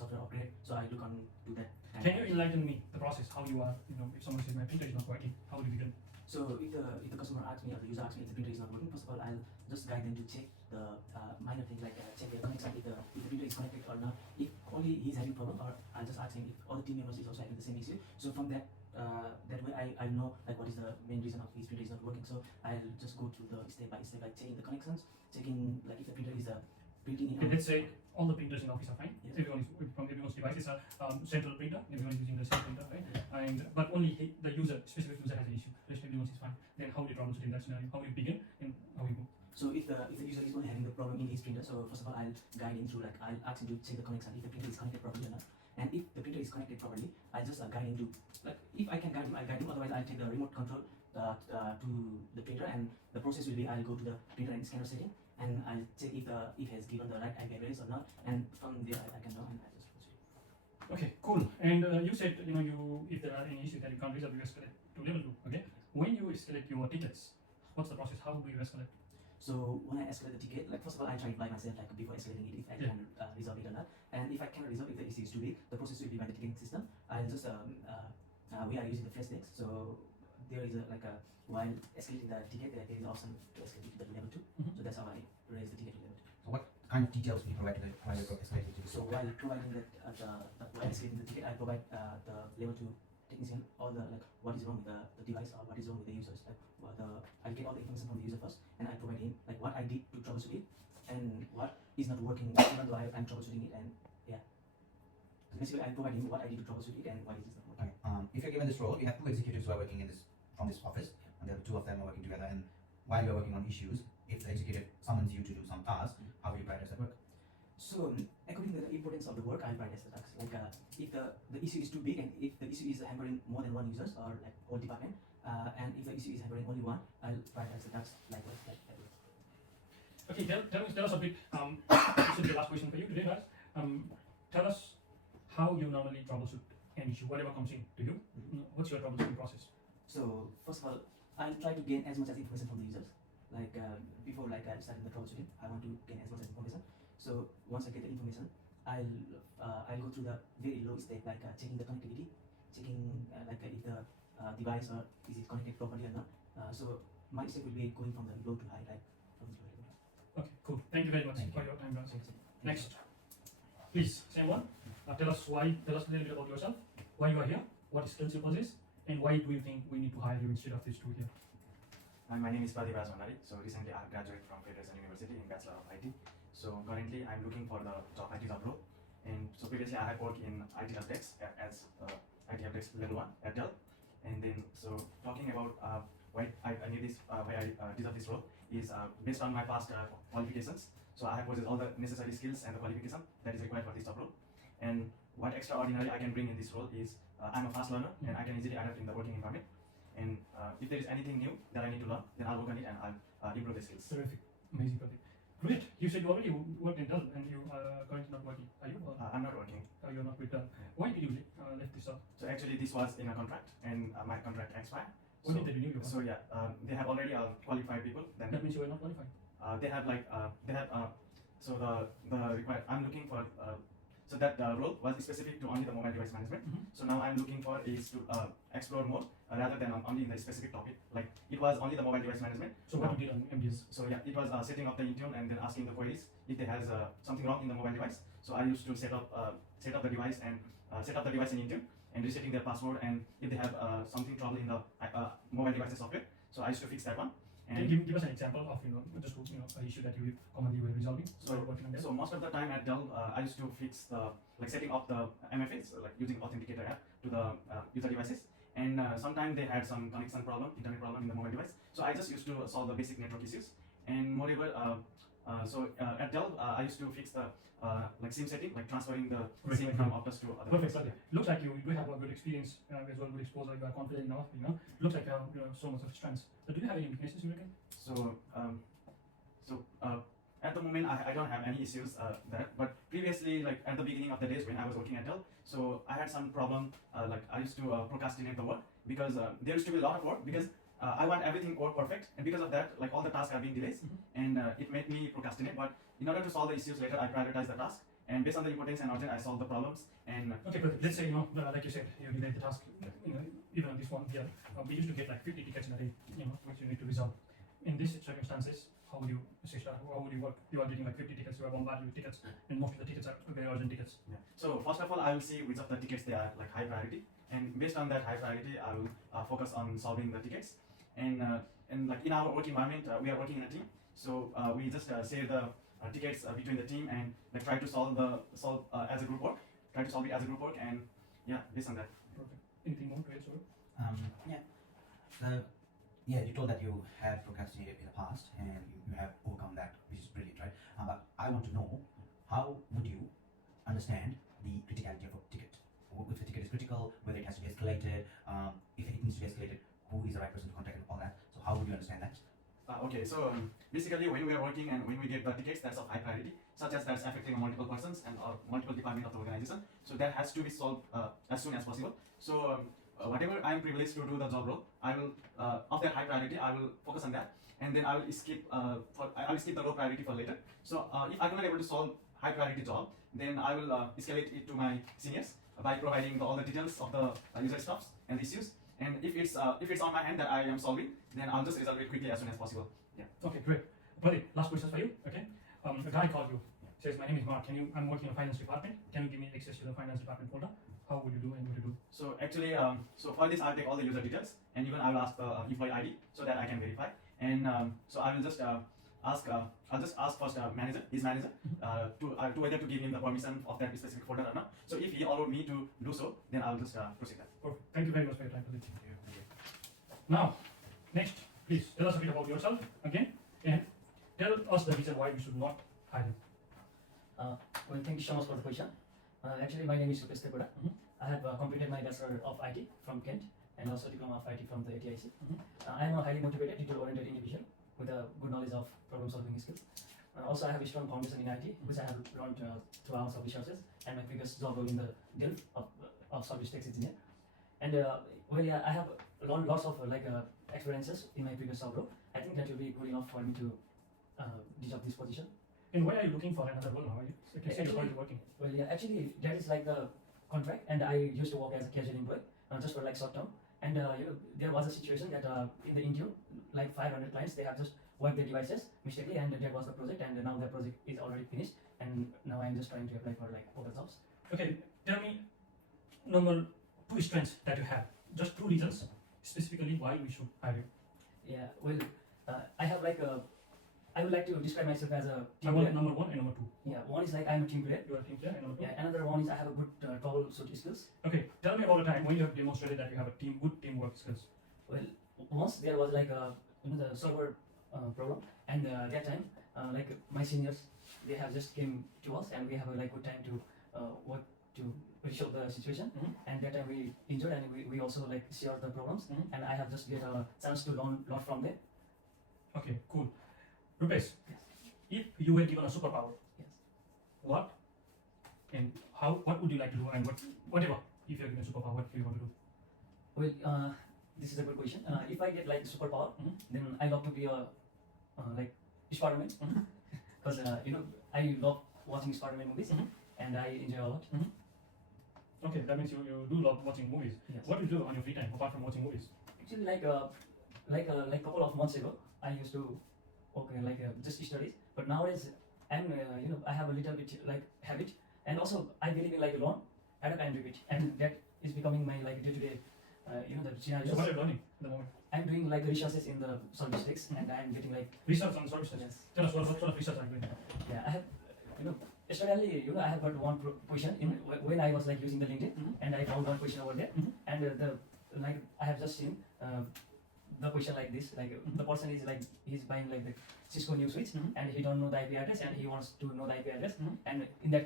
software upgrade. So I look on to that. Can you enlighten me the process how you are? If someone says my printer is not working, how do you begin? So if the customer asks me or the user asks me if the printer is not working, first of all I'll just guide them to check the minor things like check their connection, if the printer is connected or not. If only he's having problem, or I'll just ask him if all the team members is also having the same issue. So from that way I know like what is the main reason of his printer is not working. So I'll just go through the step by step, like checking the connections, checking like if the printer is built-in. Okay, let's say all the printers in the office are fine. Yes. Everyone is from everyone's devices are central printer. Everyone is using the same printer, right? And but only the specific user has an issue. Rest everyone is fine. Then how do you troubleshoot in that scenario? How do you begin and how you go? So if the user is only having the problem in his printer, so first of all I'll guide him through, like I'll ask him to check the connection if the printer is connected properly or not. And if the printer is connected properly, I'll just guide him to, like if I can guide him, I'll guide him. Otherwise I'll take the remote control to the printer, and the process will be I'll go to the printer and scanner setting, and I'll check if it has given the right IP address or not, and from there I can know and I just proceed. Okay, cool. And you said if there are any issues that you can't resolve, you escalate to level 2. Okay, when you escalate your tickets, what's the process? How do you escalate? So when I escalate the ticket, like first of all I try it by myself, like before escalating it, if I can resolve it or not. And if I cannot resolve, if the issue is too big, the process will be by the ticketing system. I'll just we are using the Freshdesk, so there is while escalating the ticket, there is an option to escalate it to level 2. So that's how I raise the ticket to level 2. So what kind of details do you provide to the while you're escalating to the So while providing that while escalating the ticket, I provide the level 2 technician all the what is wrong with the device or what is wrong with the users. I'll get all the information from the user first, and I provide him like what I did to troubleshoot it and what is not working even though I'm troubleshooting it. And yeah, so basically I provide him what I did to troubleshoot it and what is not working. Okay. If you're given this role, you have 2 executives who are working from this office, and the 2 of them are working together. And while you're working on issues, if the executive summons you to do some task, how will you prioritize that work? So according to the importance of the work, I'll prioritize the tasks. Like if the issue is too big, and if the issue is hampering more than one users or like whole department, and if the issue is hampering only one, I'll prioritize the tasks like that. Okay, tell us a bit. This is the last question for you today, guys. Tell us how you normally troubleshoot an issue, whatever comes in to you. What's your troubleshooting process? So first of all, I'll try to gain as much as information from the users. Like before, starting the troubleshooting, I want to gain as much as information. So once I get the information, I'll go through the very low step, like checking the connectivity, checking if the device or is it connected properly or not. So my step will be going from the low to high, like from zero to high. Okay, cool. Thank you very much for your time, guys. Next, please, same one. Tell us a little bit about yourself, why you are here, what skills you possess, and why do you think we need to hire you instead of these 2 here? My name is Pradeep Rajmandari. So recently I graduated from Federation University in Bachelor of IT. So currently I'm looking for the IT job role. And so previously I have worked in IT helpdesk as IT helpdesk level 1 at Dell. And then so talking about why I need this, why I deserve this role is based on my past qualifications. So I have possessed all the necessary skills and the qualification that is required for this job role. And what extraordinary I can bring in this role is I'm a fast learner and I can easily adapt in the working environment. And if there is anything new that I need to learn, then I'll work on it and I'll improve the skills. Terrific, amazing, Pradeep. Great. You said you already worked in Dell and you are currently not working. Are you? I'm not working. You're not with Dell. Why did you left this up? So actually this was in a contract and my contract expired. When did they renew your contract? So yeah, they have already qualified people. Then That means you were not qualified. they have so the required. I'm looking for so that the role was specific to only the mobile device management. So now I'm looking for is to explore more rather than only in the specific topic. Like it was only the mobile device management. So what you did on MDS? So yeah, it was setting up the Intune and then asking the queries if there has something wrong in the mobile device. So I used to set up the device and set up the device in Intune and resetting their password, and if they have something trouble in the mobile devices software. So I used to fix that one. And can you give us an example of just an issue that you commonly were resolving? So most of the time at Dell, I used to fix the setting up the MFAs, like using Authenticator app to the user devices. And sometimes they had some connection problem, internet problem in the mobile device. So I just used to solve the basic network issues. And moreover, at Dell, I used to fix the SIM setting, like transferring the SIM from Optus to other. Perfect. Okay. Looks like you do have a good experience as well, good exposure. You are confident enough. Looks like you have so much of strengths. But do you have any weaknesses, you reckon? So at the moment I don't have any issues there. But previously, like at the beginning of the days when I was working at Dell, so I had some problem. Like I used to procrastinate the work because there used to be a lot of work because. I want everything work perfect, and because of that, like all the tasks are being delays, and it made me procrastinate. But in order to solve the issues later, I prioritize the task, and based on the importance and urgent, I solve the problems. And Okay, but let's say, like you said, you delay the task, even on this one here, we used to get like 50 tickets in a day, which you need to resolve. In these circumstances, how would you assist that? How would you work? You are getting like 50 tickets, you are bombarded with tickets, and most of the tickets are very urgent tickets. yeah. So first of all, I will see which of the tickets they are like high priority, and based on that high priority, I will focus on solving the tickets. And like in our work environment, we are working in a team, so we just share the tickets between the team and like try to solve as a group work. Try to solve it as a group work, and yeah, based on that. Perfect. Anything more to add, Saurabh? Yeah. So, yeah, you told that you had procrastinated in the past and you have overcome that, which is brilliant, right? But I want to know, how would you understand the criticality of a ticket? If the ticket is critical, whether it has to be escalated, if it needs to be escalated, who is the right person to contact and all that. So how would you understand that? Okay, so basically when we are working and when we get the tickets that's of high priority, such as that's affecting multiple persons and multiple departments of the organization, so that has to be solved as soon as possible. So whatever I am privileged to do the job role, I will of that high priority, I will focus on that, and then I will skip I will skip the low priority for later. So if I'm not able to solve high priority job, then I will escalate it to my seniors by providing all the details of the user stuffs and the issues. And if it's on my hand that I am solving, then I'll just resolve it quickly as soon as possible. Yeah. Okay, great. Pradeep, last question for you. Okay. A guy called you, says, my name is Mark. I'm working in the finance department. Can you give me access to the finance department folder? How would you do and what do you do? So actually, so for this I'll take all the user details, and even I will ask the employee ID so that I can verify. And so I will just I'll just ask first his manager, to whether to give him the permission of that specific folder or not. So if he allowed me to do so, then I'll just proceed that. Perfect. Thank you very much for your time, Pradeep. Now, next, please tell us a bit about yourself again, and tell us the reason why we should not hire you. Well, thank you so much for the question. Actually, my name is Rupesh Tepoda. I have completed my Bachelor of IT from Kent and also Diploma of IT from the ATIC. I am a highly motivated, detail-oriented individual with a good knowledge of problem-solving skills. Also, I have a strong foundation in IT, which I have learned through hours of resources and my previous job role in the Delft of service tax engineer. And well, yeah, I have learned lots of experiences in my previous job role. I think that will be good enough for me to deserve this position. And why are you looking for another role now? You can see you're already working. Well, yeah, actually, that is like the contract, and I used to work as a casual employee, just for like short term. And there was a situation that in the Intune, like 500 clients, they have just wiped their devices mistakenly, and that was the project. And now the project is already finished, and now I'm just trying to apply for like other jobs. Okay, tell me number 2 strengths that you have. Just 2 reasons specifically why we should hire you. Yeah, well, I have like I would like to describe myself as a I team want player. number 1 and number 2. Yeah, one is like I'm a team player. You are a team player and number 2. Yeah, another one is I have a good troubleshoot skills. Okay, tell me about a time when you have demonstrated that you have a good teamwork skills. Well, once there was like the server problem, and that time like my seniors, they have just came to us, and we have a like good time to work to resolve the situation. And that time we injured, and we also like share the problems, and I have just get a chance to learn a lot from them. Okay, cool. Rupesh, Yes. if you were given a superpower, Yes. what and what would you like to do, and whatever, if you're given a superpower, what do you want to do? Well, this is a good question. If I get like superpower, then I love to be a like Spider-Man, because I love watching Spider-Man movies, and I enjoy a lot. Okay, that means you do love watching movies. Yes. What do you do on your free time apart from watching movies? Actually, like couple of months ago, I used to just studies. But nowadays, I'm I have a little bit like habit, and also I believe in like learn, adapt and repeat, and that is becoming my like day-to-day the scenarios. So what are you learning at the moment? I'm doing like the researches in the service text, and I'm getting like Research on services. yes. Tell us what sort of research are you doing? Yeah, I have especially I have got one question in when I was like using the LinkedIn, and I found one question over there, and I have just seen the question like this, like the person is like he's buying like the Cisco new switch, and he don't know the IP address, and he wants to know the IP address, and in that